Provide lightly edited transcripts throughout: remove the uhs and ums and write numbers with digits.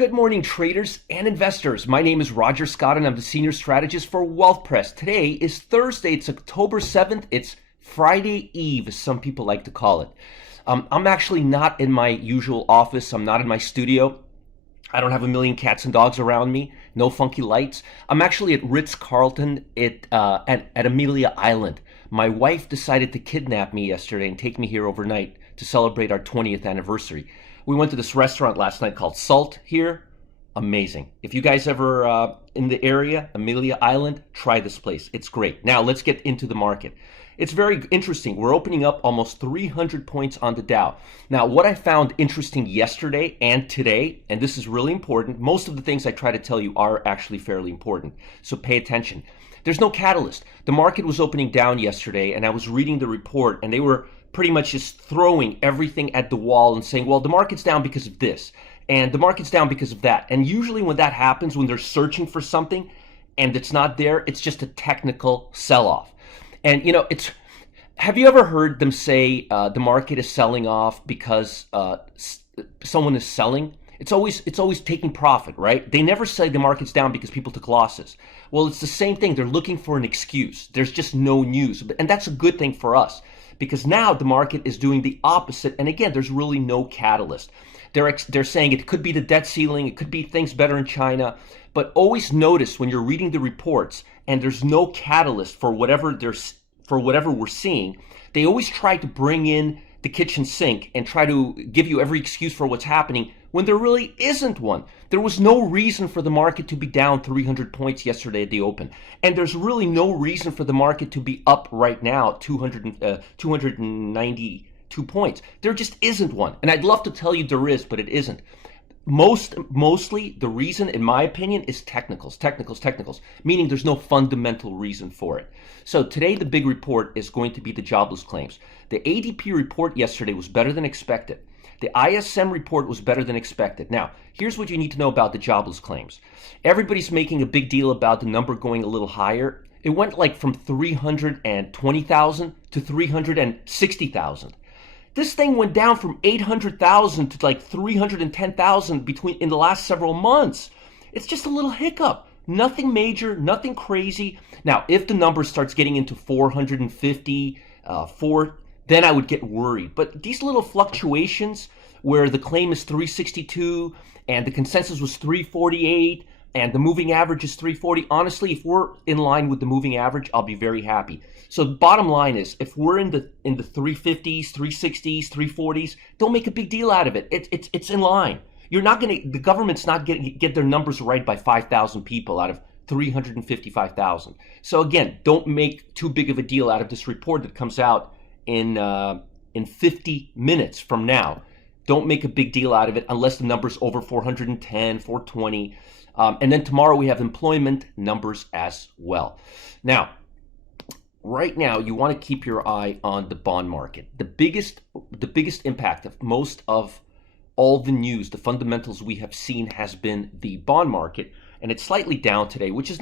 Good morning, traders and investors. My name is Roger Scott, and I'm the Senior Strategist for 𝗧𝗴𝗀. Today is Thursday. It's October 7th. It's Friday Eve, as some people like to call it. I'm actually not in my usual office. I'm not in my studio. I don't have a million cats and dogs around me. No funky lights. I'm actually at Ritz-Carlton at Amelia Island. My wife decided to kidnap me yesterday and take me here overnight to celebrate our 20th anniversary. We went to this restaurant last night called Salt here. Amazing. If you guys ever in the area, Amelia Island, try this place. It's great. Now let's get into the market. It's very interesting. We're opening up almost 300 points on the Dow. Now, what I found interesting yesterday and today, and this is really important, most of the things I try to tell you are actually fairly important, so pay attention. There's no catalyst. The market was opening down yesterday, and I was reading the report, and they were pretty much just throwing everything at the wall and saying, well, the market's down because of this, and the market's down because of that. And usually when that happens, when they're searching for something and it's not there, it's just a technical sell-off. And, you know, have you ever heard them say the market is selling off because someone is selling? It's always taking profit, right? They never say the market's down because people took losses. Well, it's the same thing. They're looking for an excuse. There's just no news. And that's a good thing for us, because now the market is doing the opposite. And again, there's really no catalyst. They're saying it could be the debt ceiling. It could be things better in China. But always notice when you're reading the reports and there's no catalyst for whatever we're seeing, they always try to bring in the kitchen sink and try to give you every excuse for what's happening when there really isn't one. There was no reason for the market to be down 300 points yesterday at the open. And there's really no reason for the market to be up right now 292 points. There just isn't one. And I'd love to tell you there is, but it isn't. Mostly the reason, in my opinion, is technicals, meaning there's no fundamental reason for it. So today the big report is going to be the jobless claims. The ADP report yesterday was better than expected. The ISM report was better than expected. Now, here's what you need to know about the jobless claims. Everybody's making a big deal about the number going a little higher. It went like from 320,000 to 360,000. This thing went down from 800,000 to like 310,000 in the last several months. It's just a little hiccup. Nothing major, nothing crazy. Now, if the number starts getting into 450, then I would get worried. But these little fluctuations where the claim is 362 and the consensus was 348 and the moving average is 340, honestly, if we're in line with the moving average, I'll be very happy. So the bottom line is, if we're in the 350s, 360s, 340s, don't make a big deal out of it. It's in line. The government's not get their numbers right by 5,000 people out of 355,000. So again, don't make too big of a deal out of this report that comes out in 50 minutes from now. Don't make a big deal out of it unless the number's over 410, 420. And then tomorrow we have employment numbers as well. Now, right now you want to keep your eye on the bond market. The biggest impact of most of all the news, the fundamentals we have seen, has been the bond market, and it's slightly down today, which is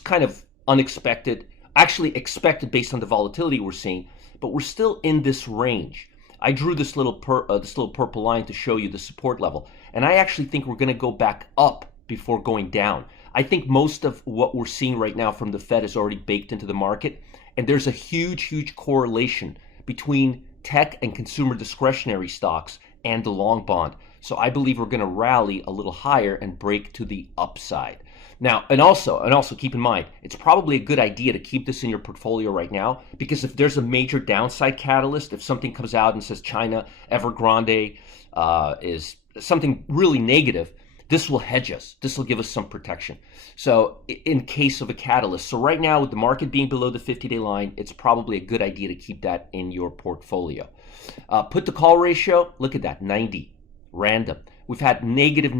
kind of unexpected, actually expected based on the volatility we're seeing. But we're still in this range. I drew this little purple line to show you the support level. And I actually think we're going to go back up before going down. I think most of what we're seeing right now from the Fed is already baked into the market. And there's a huge correlation between tech and consumer discretionary stocks and the long bond. So I believe we're going to rally a little higher and break to the upside. Now, and also keep in mind, it's probably a good idea to keep this in your portfolio right now, because if there's a major downside catalyst, if something comes out and says China, Evergrande is something really negative, this will hedge us. This will give us some protection. So in case of a catalyst. So right now, with the market being below the 50-day line, it's probably a good idea to keep that in your portfolio. Put to call ratio, look at that, 90, random. We've had negative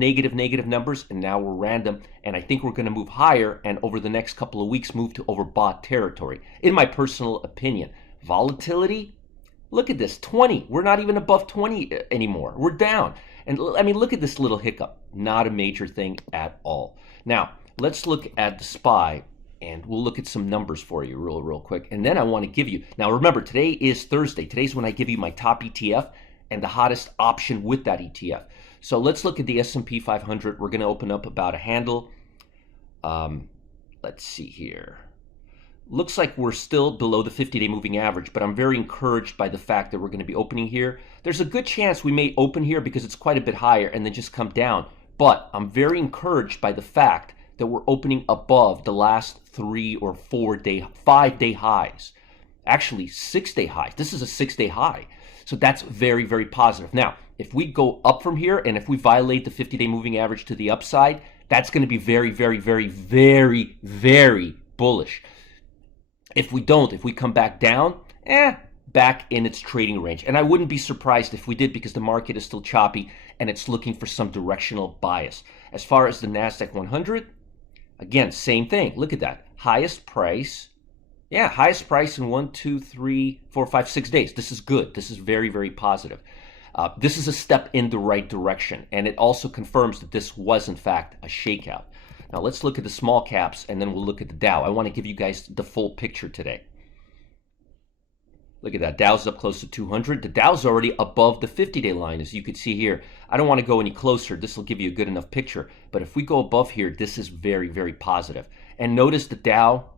numbers, and now we're random, and I think we're going to move higher, and over the next couple of weeks move to overbought territory, in my personal opinion. Volatility, look at this, 20. We're not even above 20 anymore. We're down. And I mean, look at this little hiccup. Not a major thing at all. Now, let's look at the SPY, and we'll look at some numbers for you real quick. And then I want to give you, now remember, today is Thursday. Today's when I give you my top ETF and the hottest option with that ETF. So let's look at the S&P 500. We're going to open up about a handle. Let's see here. Looks like we're still below the 50-day moving average, but I'm very encouraged by the fact that we're going to be opening here. There's a good chance we may open here because it's quite a bit higher and then just come down. But I'm very encouraged by the fact that we're opening above the last 3 or 5-day highs. Actually, 6-day highs. This is a 6-day high. So that's very, very positive. Now, if we go up from here and if we violate the 50-day moving average to the upside, that's going to be very, very, very, very, very bullish. If we don't, if we come back down, back in its trading range. And I wouldn't be surprised if we did because the market is still choppy and it's looking for some directional bias. As far as the Nasdaq 100, again, same thing. Look at that. Highest price. Yeah, highest price in 1, 2, 3, 4, 5, 6 days. This is good. This is very, very positive. This is a step in the right direction. And it also confirms that this was, in fact, a shakeout. Now, let's look at the small caps, and then we'll look at the Dow. I want to give you guys the full picture today. Look at that. Dow's up close to 200. The Dow's already above the 50-day line, as you can see here. I don't want to go any closer. This will give you a good enough picture. But if we go above here, this is very, very positive. And notice the Dow,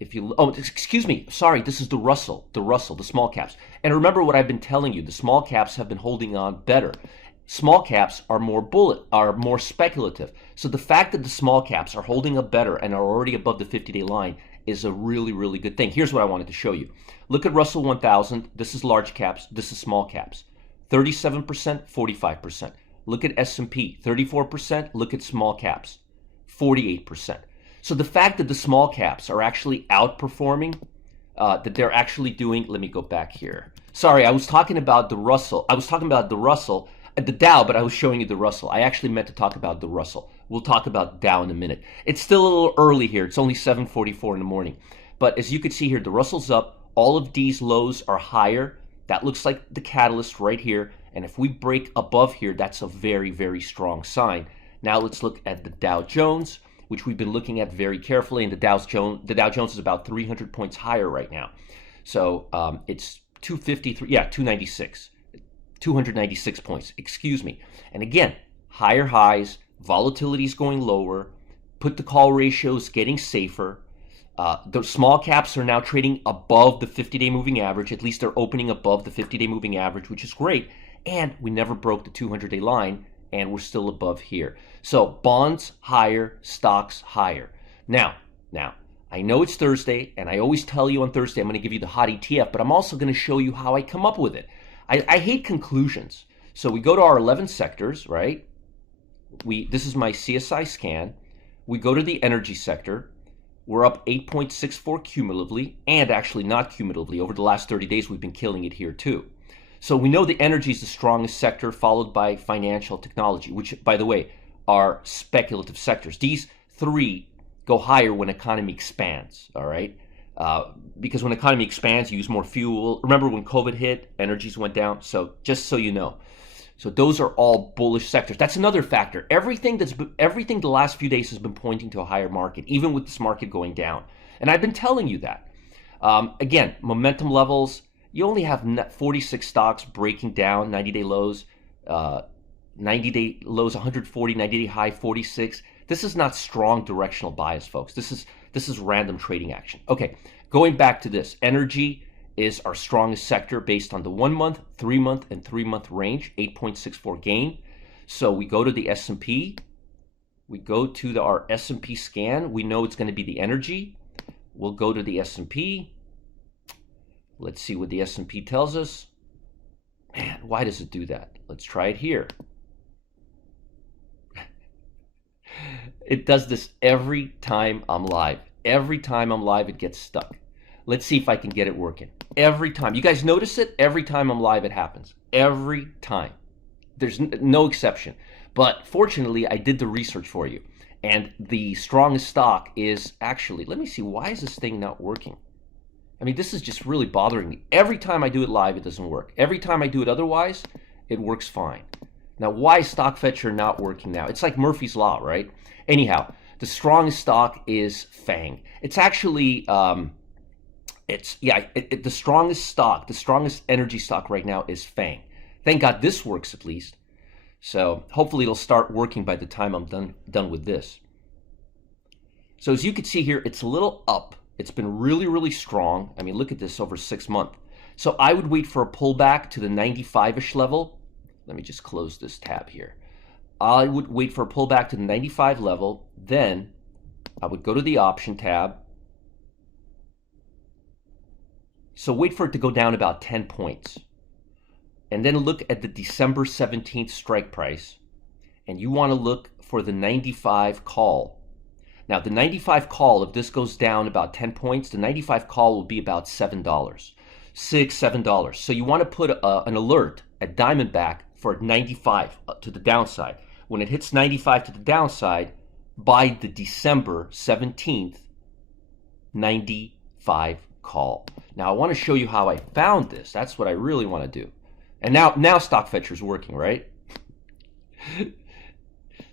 if you... Oh, excuse me. Sorry, this is the Russell, the small caps. And remember what I've been telling you. The small caps have been holding on better. Small caps are more speculative. So the fact that the small caps are holding up better and are already above the 50-day line is a really, really good thing. Here's what I wanted to show you. Look at Russell 1000. This is large caps. This is small caps. 37%, 45%. Look at S&P, 34%. Look at small caps, 48%. So the fact that the small caps are actually outperforming, that they're actually doing, let me go back here. Sorry, I was talking about the Russell. The Dow, but I was showing you the Russell. I actually meant to talk about the Russell. We'll talk about Dow in a minute. It's still a little early here. It's only 7:44 in the morning. But as you can see here, the Russell's up. All of these lows are higher. That looks like the catalyst right here. And if we break above here, that's a very, very strong sign. Now let's look at the Dow Jones, which we've been looking at very carefully. And the Dow Jones is about 300 points higher right now. So it's 253, 296. 296 points, excuse me. And again, higher highs, volatility is going lower, put the call ratios getting safer. The small caps are now trading above the 50-day moving average. At least they're opening above the 50-day moving average, which is great. And we never broke the 200-day line, and we're still above here. So bonds higher, stocks higher. Now, I know it's Thursday, and I always tell you on Thursday I'm going to give you the hot ETF, but I'm also going to show you how I come up with it. I hate conclusions. So we go to our 11 sectors, right? This is my CSI scan. We go to the energy sector. We're up 8.64 cumulatively, and actually not cumulatively. Over the last 30 days, we've been killing it here too. So we know the energy is the strongest sector, followed by financial technology, which, by the way, are speculative sectors. These three go higher when economy expands, all right? Because when economy expands, you use more fuel. Remember when COVID hit, energies went down? So just so you know. So those are all bullish sectors. That's another factor. Everything the last few days has been pointing to a higher market, even with this market going down. And I've been telling you that. Again, momentum levels, you only have 46 stocks breaking down, 90-day lows, 90-day lows 140, 90-day high 46. This is not strong directional bias, folks. This is random trading action. Okay, going back to this, energy is our strongest sector based on the 1 month, 3 month, and 3 month range, 8.64 gain. So we go to the S&P, we go to our S&P scan. We know it's going to be the energy. We'll go to the S&P. Let's see what the S&P tells us. Man, why does it do that? Let's try it here. It does this every time I'm live. Every time I'm live, it gets stuck. Let's see if I can get it working. Every time. You guys notice it? Every time I'm live, it happens. Every time. There's no exception. But fortunately, I did the research for you. And the strongest stock is actually, let me see, why is this thing not working? I mean, this is just really bothering me. Every time I do it live, it doesn't work. Every time I do it otherwise, it works fine. Now, why is StockFetcher not working now? It's like Murphy's Law, right? Anyhow, the strongest stock is FANG. It's actually, the strongest stock, the strongest energy stock right now is FANG. Thank God this works at least. So hopefully it'll start working by the time I'm done with this. So as you can see here, it's a little up. It's been really, really strong. I mean, look at this over 6 months. So I would wait for a pullback to the 95-ish level. Let me just close this tab here. I would wait for a pullback to the 95 level. Then I would go to the option tab. So wait for it to go down about 10 points. And then look at the December 17th strike price. And you want to look for the 95 call. Now, the 95 call, if this goes down about 10 points, the 95 call will be about $7, $6, $7. So you want to put an alert at Diamondback for 95 to the downside. When it hits 95 to the downside, by the December 17th, 95 call. Now, I want to show you how I found this. That's what I really want to do. And now StockFetcher's working, right?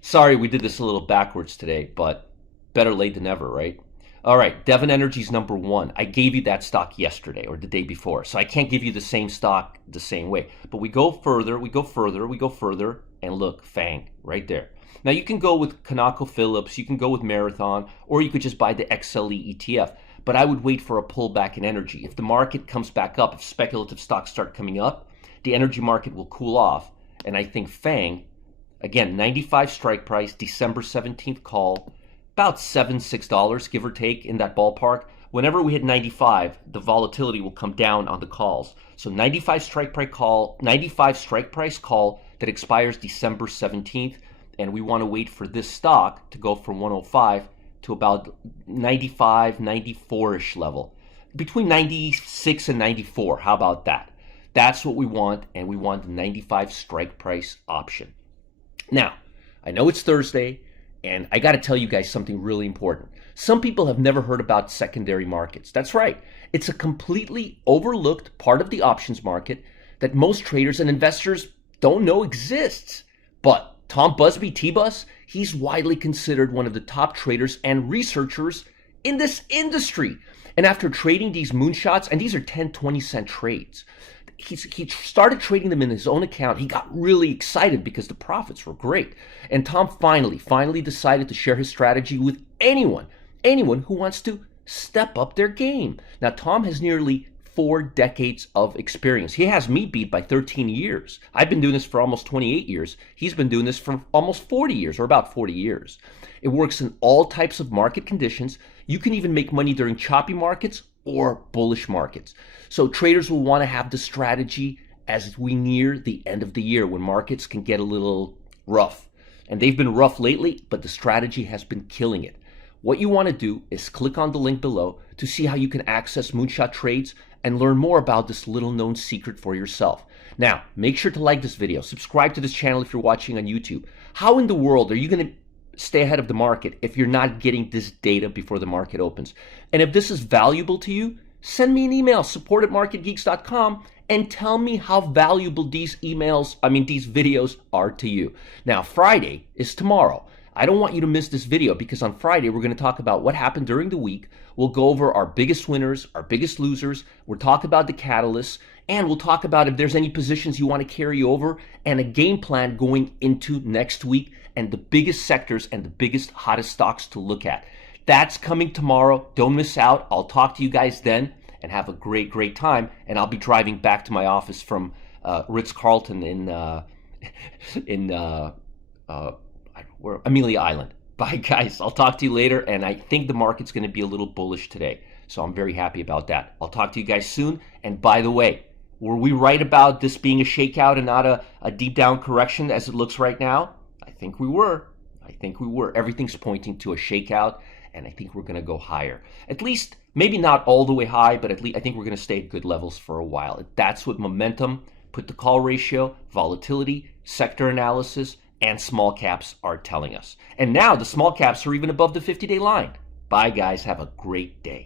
Sorry, we did this a little backwards today, but better late than never, right? All right, Devon Energy's number 1. I gave you that stock yesterday or the day before, so I can't give you the same stock the same way. But we go further, we go further, we go further, and look, FANG, right there. Now, you can go with ConocoPhillips, you can go with Marathon, or you could just buy the XLE ETF. But I would wait for a pullback in energy. If the market comes back up, if speculative stocks start coming up, the energy market will cool off. And I think FANG, again, 95 strike price, December 17th call, about $7, $6, give or take, in that ballpark. Whenever we hit 95, the volatility will come down on the calls. So 95 strike price call that expires December 17th, and we want to wait for this stock to go from 105 to about 95, 94-ish level. Between 96 and 94, how about that? That's what we want, and we want the 95 strike price option. Now, I know it's Thursday, and I got to tell you guys something really important. Some people have never heard about secondary markets. That's right. It's a completely overlooked part of the options market that most traders and investors don't know exists. But Tom Busby, T-Bus, he's widely considered one of the top traders and researchers in this industry. And after trading these moonshots, and these are 10, 20-cent trades, he started trading them in his own account. He got really excited because the profits were great. And Tom finally decided to share his strategy with anyone who wants to step up their game. Now, Tom has nearly 4 decades of experience. He has me beat by 13 years. I've been doing this for almost 28 years. He's been doing this for almost 40 years, or about 40 years. It works in all types of market conditions. You can even make money during choppy markets or bullish markets. So traders will want to have the strategy as we near the end of the year when markets can get a little rough. And they've been rough lately, but the strategy has been killing it. What you want to do is click on the link below to see how you can access moonshot trades and learn more about this little known secret for yourself. Now, make sure to like this video, subscribe to this channel if you're watching on YouTube. How in the world are you going to stay ahead of the market if you're not getting this data before the market opens? And if this is valuable to you, send me an email, support@marketgeeks.com, and tell me how valuable these videos are to you. Now, Friday is tomorrow. I don't want you to miss this video because on Friday, we're going to talk about what happened during the week. We'll go over our biggest winners, our biggest losers. We'll talk about the catalysts, and we'll talk about if there's any positions you want to carry over and a game plan going into next week and the biggest sectors and the biggest, hottest stocks to look at. That's coming tomorrow. Don't miss out. I'll talk to you guys then and have a great, great time. And I'll be driving back to my office from Ritz-Carlton in Amelia Island. Bye, guys. I'll talk to you later, and I think the market's going to be a little bullish today, so I'm very happy about that. I'll talk to you guys soon, and by the way, were we right about this being a shakeout and not a deep down correction as it looks right now? I think we were. Everything's pointing to a shakeout, and I think we're going to go higher. At least, maybe not all the way high, but at least I think we're going to stay at good levels for a while. That's what momentum, put the call ratio, volatility, sector analysis, and small caps are telling us. And now the small caps are even above the 50-day line. Bye, guys. Have a great day.